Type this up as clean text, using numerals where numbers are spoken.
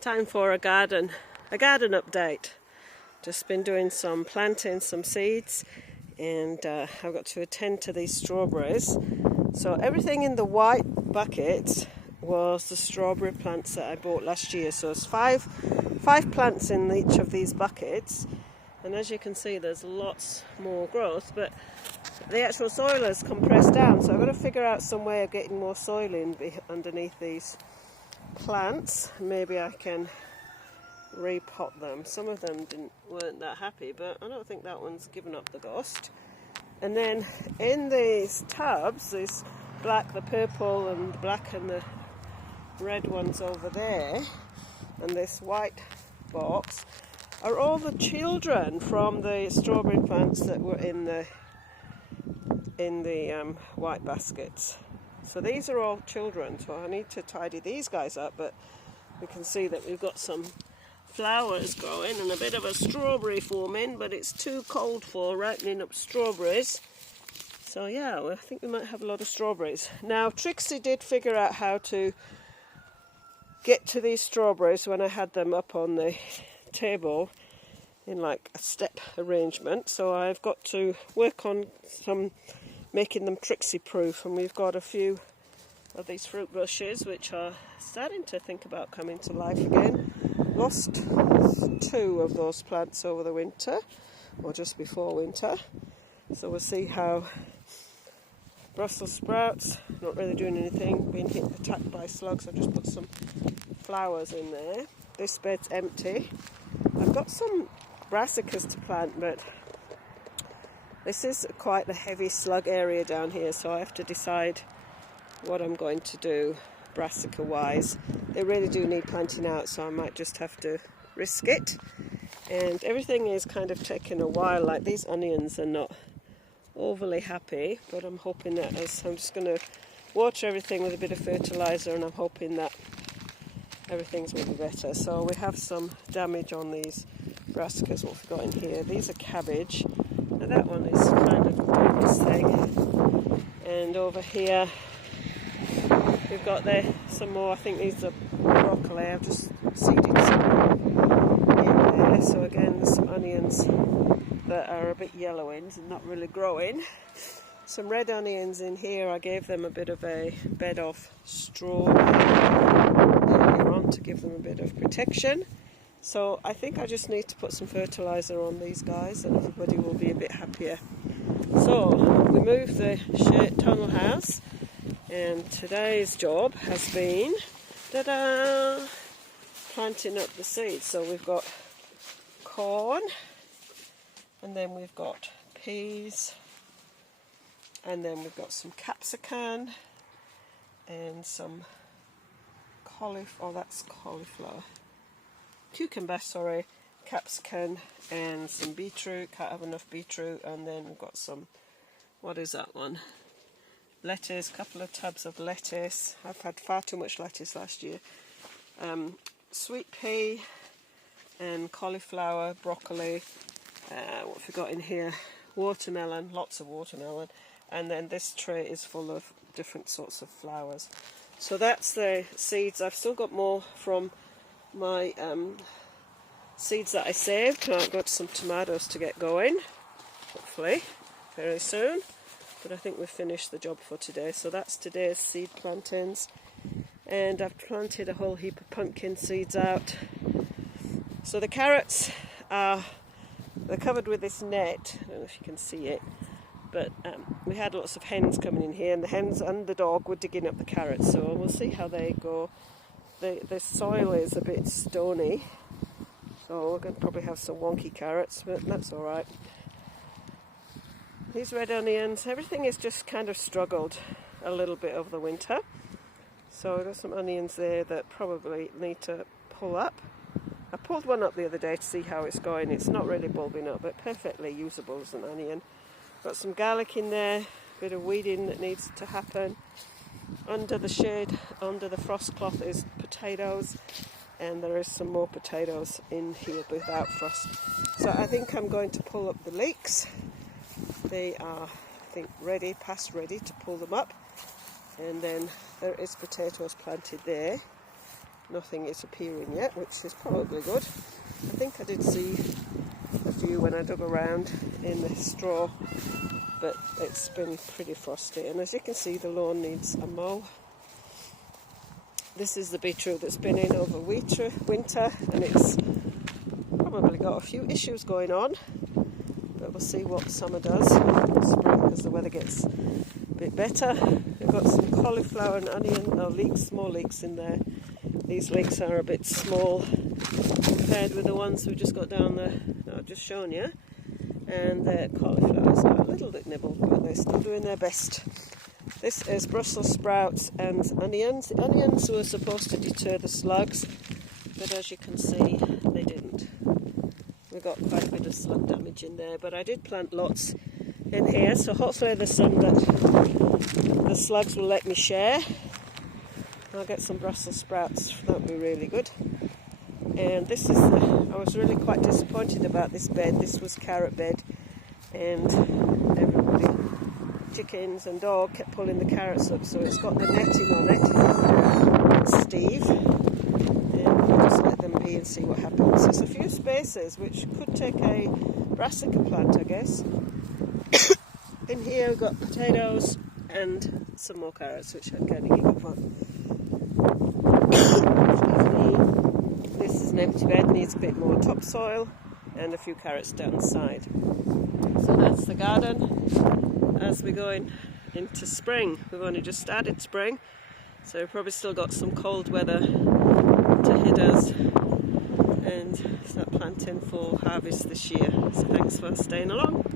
Time for a garden update. Just been doing some planting, some seeds, and I've got to attend to these strawberries. So everything in the white bucket was the strawberry plants that I bought last year. So it's five plants in each of these buckets, and as you can see there's lots more growth, but the actual soil has compressed down, so I've got to figure out some way of getting more soil in underneath these plants. Maybe I can repot them. Some of them weren't that happy, but I don't think that one's given up the ghost. And then in these tubs, this black, the purple and the black and the red ones over there, and this white box are all the children from the strawberry plants that were in the white baskets. So these are all children, so I need to tidy these guys up, but we can see that we've got some flowers growing and a bit of a strawberry forming, but it's too cold for ripening up strawberries. So yeah, I think we might have a lot of strawberries. Now Trixie did figure out how to get to these strawberries when I had them up on the table in like a step arrangement, so I've got to work on making them Trixie proof, and we've got a few of these fruit bushes which are starting to think about coming to life again. Lost 2 of those plants over the winter, or just before winter, so we'll see how. Brussels sprouts, not really doing anything, being attacked by slugs. I've just put some flowers in there. This bed's empty. I've got some brassicas to plant, but this is quite a heavy slug area down here, so I have to decide what I'm going to do brassica wise. They really do need planting out, so I might just have to risk it. And everything is kind of taking a while, like these onions are not overly happy, but I'm hoping that I'm just going to water everything with a bit of fertilizer, and I'm hoping that everything's going to be better. So we have some damage on these brassicas. What we've got in here, these are cabbage. Now that one is kind of doing this thing, and over here we've got some more. I think these are broccoli. I've just seeded some in there. So again, there's some onions that are a bit yellowing and not really growing. Some red onions in here. I gave them a bit of a bed of straw earlier on to give them a bit of protection. So I think I just need to put some fertilizer on these guys and everybody will be a bit happier. So we moved the tunnel house, and today's job has been planting up the seeds. So we've got corn, and then we've got peas, and then we've got some capsicum and some cauliflower. Oh, that's cauliflower. Cucumber, sorry, capsicum and some beetroot. Can't have enough beetroot. And then we've got some, what is that one? Lettuce, couple of tubs of lettuce. I've had far too much lettuce last year. Sweet pea and cauliflower, broccoli. What have we got in here? Watermelon, lots of watermelon. And then this tray is full of different sorts of flowers. So that's the seeds. I've still got more from my seeds that I saved. I've got some tomatoes to get going, hopefully very soon, but I think we've finished the job for today. So that's today's seed plantings, and I've planted a whole heap of pumpkin seeds out. So the carrots they're covered with this net. I don't know if you can see it, but we had lots of hens coming in here, and the hens and the dog were digging up the carrots, so we'll see how they go. The soil is a bit stony, so we're going to probably have some wonky carrots, but that's alright. These red onions, everything is just kind of struggled a little bit over the winter. So there's some onions there that probably need to pull up. I pulled one up the other day to see how it's going. It's not really bulbing up, but perfectly usable as an onion. Got some garlic in there, a bit of weeding that needs to happen. Under the shade, under the frost cloth, is potatoes, and there is some more potatoes in here without frost. So I think I'm going to pull up the leeks. They are, I think, past ready to pull them up. And then there is potatoes planted there. nothing is appearing yet, which is probably good. I think I did see a few when I dug around in the straw, but it's been pretty frosty, and as you can see the lawn needs a mow. This is the beetroot that's been in over winter, and it's probably got a few issues going on, but we'll see what summer does in spring as the weather gets a bit better. We've got some cauliflower and onion, leeks, small leeks in there. These leeks are a bit small compared with the ones we just got down there that I've just shown you, and the cauliflower's got a little bit nibbled, but they're still doing their best. This is Brussels sprouts and onions. The onions were supposed to deter the slugs, but as you can see, they didn't. We got quite a bit of slug damage in there, but I did plant lots in here, so hopefully there's some that the slugs will let me share. I'll get some Brussels sprouts, that would be really good. And this is, I was really quite disappointed about this bed. This was carrot bed, and everybody, chickens and dog, kept pulling the carrots up, so it's got the netting on it. Steve, and we'll just let them be and see what happens. There's a few spaces which could take a brassica plant, I guess. In here we've got potatoes and some more carrots, which I'm going to give up on. This is an empty bed, needs a bit more topsoil and a few carrots down the side. So that's the garden as we're going into spring. We've only just started spring, so we've probably still got some cold weather to hit us and start planting for harvest this year. So thanks for staying along.